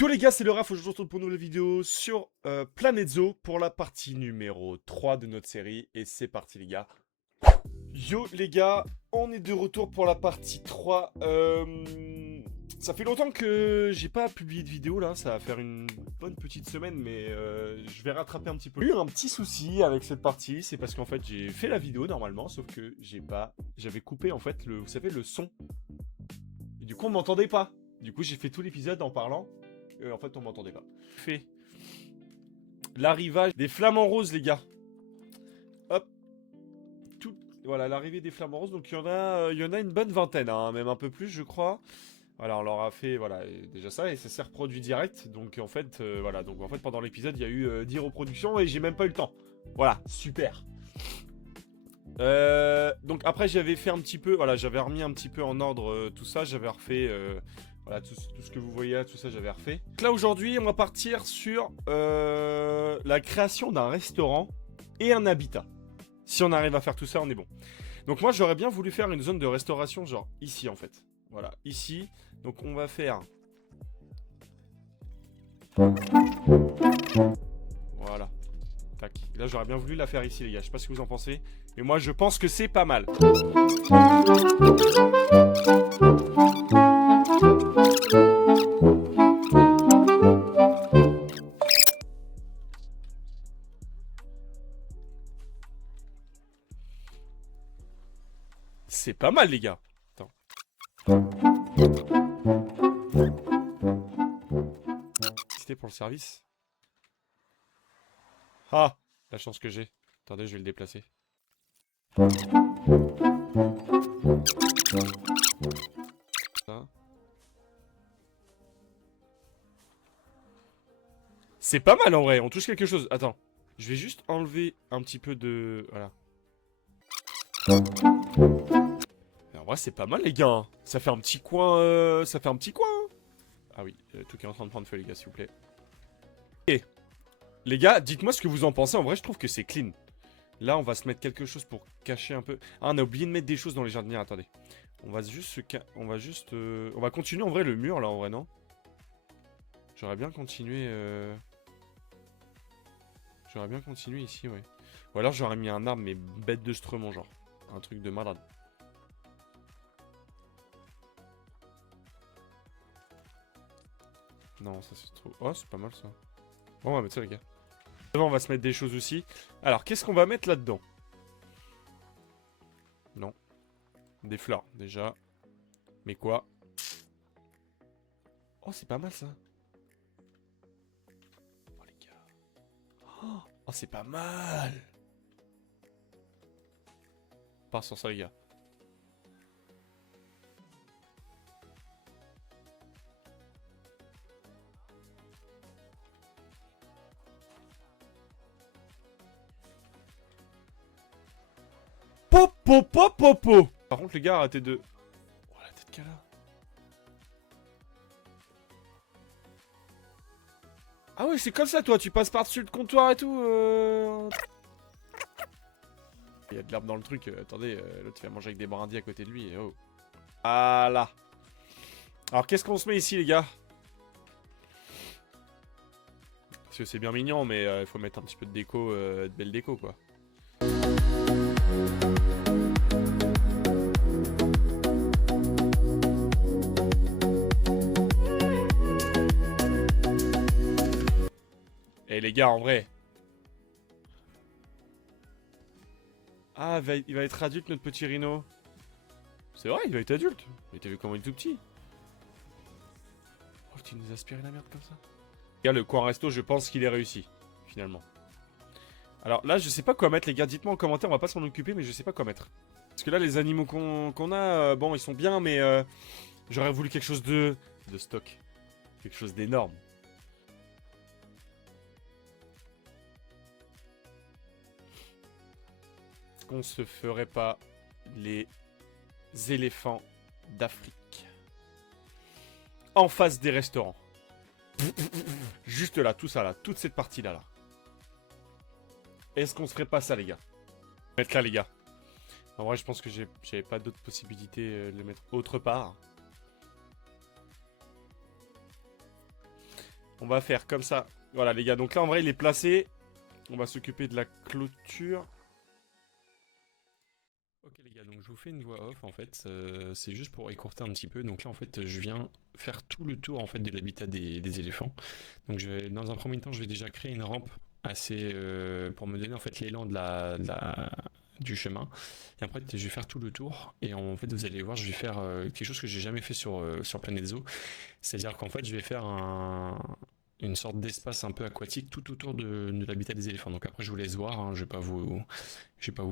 Tous les gars, c'est le Raph. Aujourd'hui, on se retrouve pour une nouvelle vidéo sur Planet Zoo pour la partie numéro 3 de notre série. Et c'est parti, les gars. Yo, les gars, on est de retour pour la partie 3. Ça fait longtemps que j'ai pas publié de vidéo là. Ça va faire une bonne petite semaine, mais je vais rattraper un petit peu. J'ai eu un petit souci avec cette partie. C'est parce qu'en fait, j'ai fait la vidéo normalement, sauf que j'avais coupé en fait vous savez, le son. Et du coup, on m'entendait pas. Du coup, j'ai fait tout l'épisode en parlant. En fait, on m'entendait pas. Fait l'arrivage des flamants roses, les gars. Hop. Tout... Voilà, l'arrivée des flamants roses. Donc, il y en a une bonne vingtaine, hein, même un peu plus, je crois. Voilà, on leur a fait, voilà, déjà ça, et ça s'est reproduit direct. Donc, en fait, voilà. Donc, en fait, pendant l'épisode, il y a eu 10 reproductions et j'ai même pas eu le temps. Voilà, super. Donc après j'avais fait un petit peu, voilà, j'avais remis un petit peu en ordre tout ça, j'avais refait, voilà, tout ce que vous voyez là, tout ça j'avais refait. Donc là aujourd'hui on va partir sur la création d'un restaurant et un habitat. Si on arrive à faire tout ça, on est bon. Donc moi j'aurais bien voulu faire une zone de restauration genre ici en fait. Voilà, ici. Donc on va faire... Voilà. Tac. Là j'aurais bien voulu la faire ici les gars, je sais pas ce que vous en pensez. Mais moi je pense que c'est pas mal. C'est pas mal les gars. Attends. C'était pour le service. Ah, la chance que j'ai. Attendez, je vais le déplacer. C'est pas mal en vrai, on touche quelque chose. Attends, je vais juste enlever un petit peu de... Voilà. Et en vrai, c'est pas mal les gars. Hein. Ça fait un petit coin... Ça fait un petit coin. Hein. Ah oui, tout qui est en train de prendre feu les gars, s'il vous plaît. Et les gars, dites-moi ce que vous en pensez. En vrai, je trouve que c'est clean. Là, on va se mettre quelque chose pour cacher un peu. Ah, on a oublié de mettre des choses dans les jardinières. Attendez. On va juste se... On va juste... On va continuer en vrai le mur là, en vrai, non? J'aurais bien continué... J'aurais bien continué ici, ouais. Ou alors j'aurais mis un arbre, mais bête de stremon, genre. Un truc de malade. Non, ça c'est trop... Oh, c'est pas mal ça. Bon, on va mettre ça, les gars. Devant, on va se mettre des choses aussi. Alors, qu'est-ce qu'on va mettre là-dedans? Non. Des fleurs, déjà. Mais quoi? Oh, c'est pas mal ça. Oh, les gars. Oh, c'est pas mal. Pas sur ça, les gars. Popo, popo, popo. Par contre, les gars, arrêtez de... Oh, la tête qu'elle a. Ah ouais, c'est comme ça, toi, tu passes par-dessus le comptoir et tout. Il y a de l'herbe dans le truc. Attendez, l'autre il va manger avec des brindilles à côté de lui. Oh. Voilà. Alors, qu'est-ce qu'on se met ici, les gars? Parce que c'est bien mignon, mais il faut mettre un petit peu de déco, de belle déco, quoi. Et les gars, en vrai. Ah, il va être adulte, notre petit rhino. C'est vrai, il va être adulte. Mais t'as vu comment il est tout petit? Oh, tu nous as aspiré la merde comme ça. Regarde, le coin resto, je pense qu'il est réussi, finalement. Alors là, je sais pas quoi mettre, les gars. Dites-moi en commentaire, on va pas s'en occuper, mais je sais pas quoi mettre. Parce que là, les animaux qu'on a, bon, ils sont bien, mais j'aurais voulu quelque chose de stock. Quelque chose d'énorme. Est-ce qu'on se ferait pas les éléphants d'Afrique en face des restaurants? Juste là, tout ça là, toute cette partie là. Est-ce qu'on se ferait pas ça, les gars? Mettre là, les gars. En vrai, je pense que j'avais pas d'autre possibilité de le mettre autre part. On va faire comme ça. Voilà les gars, donc là en vrai il est placé. On va s'occuper de la clôture. Ok les gars, donc je vous fais une voix off en fait, c'est juste pour écourter un petit peu. Donc là en fait je viens faire tout le tour en fait de l'habitat des éléphants. Donc dans un premier temps je vais déjà créer une rampe assez pour me donner en fait l'élan du chemin. Et après je vais faire tout le tour et en fait vous allez voir je vais faire quelque chose que j'ai jamais fait sur Planet Zoo. C'est-à-dire qu'en fait je vais faire une sorte d'espace un peu aquatique tout autour de l'habitat des éléphants. Donc après je vous laisse voir, hein, je vais pas vous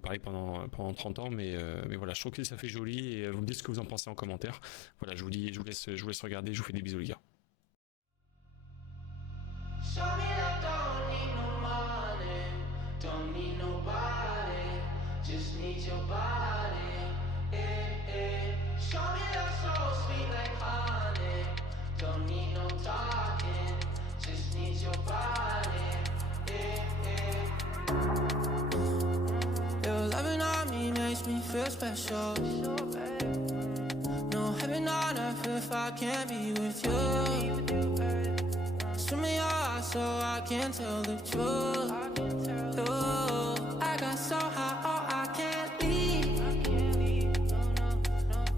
parler pendant 30 ans, mais voilà, je trouve que ça fait joli et vous me dites ce que vous en pensez en commentaire. Voilà, je vous laisse regarder, je vous fais des bisous les gars. Show me that don't need no money, don't need nobody, just need your body. Show me that so sweet like honey, don't need no talking, just need your body. Your loving on me makes me feel special. No heaven on earth if I can't be with you. Swim in your eyes so I can tell the truth. Ooh, I got so high, oh I can't leave.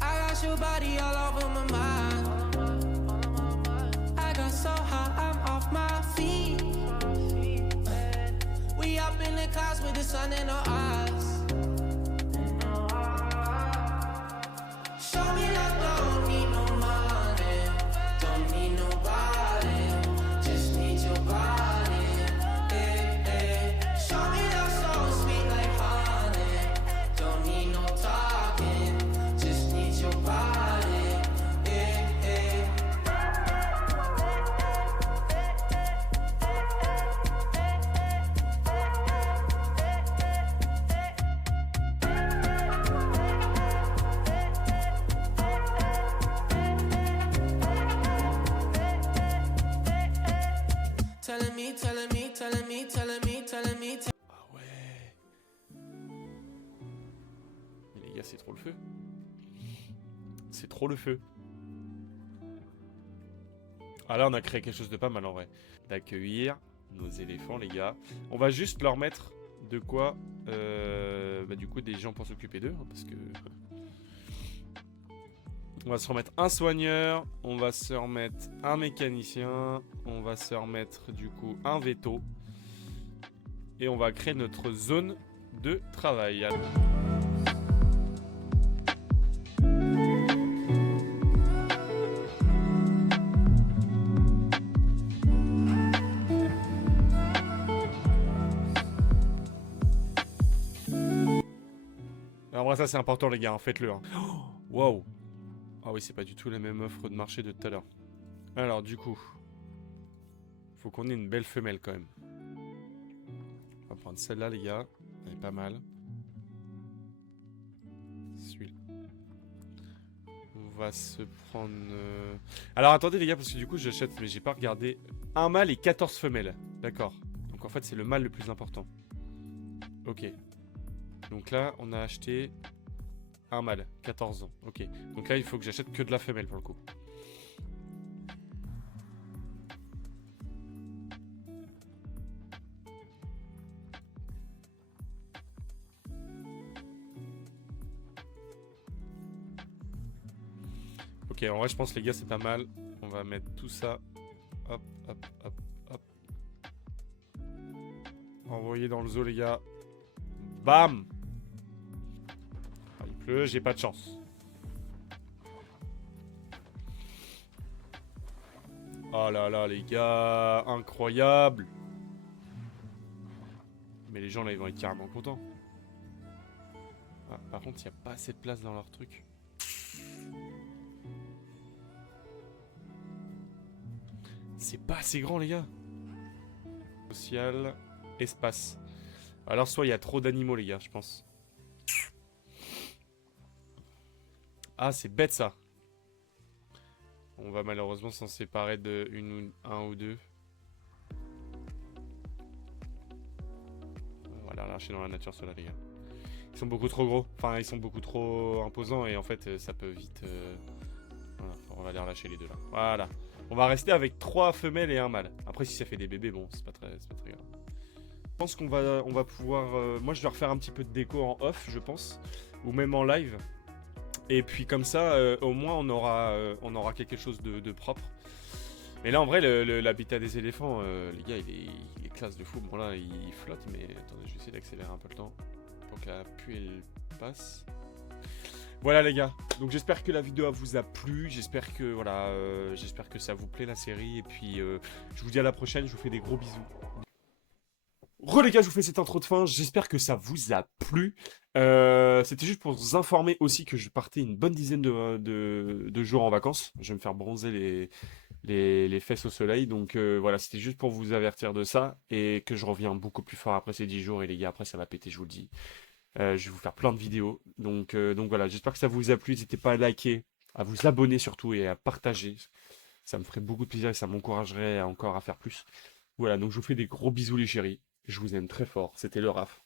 I got your body all over my mind. I got so high, I'm off my feet. We up in the clouds with the sun in our eyes. Show me that don't need no money, don't need nobody, just need your body. Show me that so sweet like honey, don't need no talking, just need your body. Telling me. Ah ouais. Mais les gars, c'est trop le feu. C'est trop le feu. Ah là, on a créé quelque chose de pas mal en vrai. D'accueillir nos éléphants, les gars. On va juste leur mettre de quoi du coup, des gens pour s'occuper d'eux. Parce que... On va se remettre un soigneur. On va se remettre un mécanicien. On va se remettre du coup un veto. Et on va créer notre zone de travail. Alors moi ça c'est important les gars, hein, faites-le. Hein. Waouh. Ah oui, c'est pas du tout la même offre de marché de tout à l'heure. Alors du coup, faut qu'on ait une belle femelle quand même. On va prendre celle-là les gars, elle est pas mal. Celui-là. On va se prendre... Alors attendez les gars, parce que du coup j'achète, mais j'ai pas regardé. Un mâle et 14 femelles, d'accord. Donc en fait c'est le mâle le plus important. Ok. Donc là on a acheté un mâle, 14 ans, ok. Donc là il faut que j'achète que de la femelle pour le coup. Ok, en vrai je pense les gars c'est pas mal. On va mettre tout ça. Hop, hop, hop, hop. Envoyé dans le zoo les gars. Bam! Ah, il pleut, j'ai pas de chance. Oh là là les gars, incroyable! Mais les gens là ils vont être carrément contents. Ah, par contre il n'y a pas assez de place dans leur truc. C'est pas assez grand les gars. Social, espace. Alors soit il y a trop d'animaux les gars, je pense. Ah c'est bête ça. On va malheureusement s'en séparer de un ou deux. On va les relâcher dans la nature ceux-là les gars. Ils sont beaucoup trop gros. Enfin ils sont beaucoup trop imposants et en fait ça peut vite Voilà, on va les relâcher les deux là. Voilà. On va rester avec 3 femelles et un mâle. Après, si ça fait des bébés, bon, c'est pas très grave. Je pense qu'on va pouvoir... moi, je vais refaire un petit peu de déco en off, je pense. Ou même en live. Et puis comme ça, au moins, on aura quelque chose de propre. Mais là, en vrai, l'habitat des éléphants, les gars, il est classe de fou. Bon, là, il flotte, mais attendez, je vais essayer d'accélérer un peu le temps pour que la pluie elle passe. Voilà, les gars. Donc, j'espère que la vidéo vous a plu. J'espère que voilà, j'espère que ça vous plaît la série. Et puis, je vous dis à la prochaine. Je vous fais des gros bisous. Les gars, je vous fais cette intro de fin. J'espère que ça vous a plu. C'était juste pour vous informer aussi que je partais une bonne dizaine de jours en vacances. Je vais me faire bronzer les fesses au soleil. Donc voilà, c'était juste pour vous avertir de ça. Et que je reviens beaucoup plus fort après ces 10 jours. Et les gars, après ça va péter, je vous le dis. Je vais vous faire plein de vidéos. Donc voilà, j'espère que ça vous a plu. N'hésitez pas à liker, à vous abonner surtout et à partager. Ça me ferait beaucoup de plaisir et ça m'encouragerait encore à faire plus. Voilà, donc je vous fais des gros bisous les chéris. Je vous aime très fort. C'était le Raph.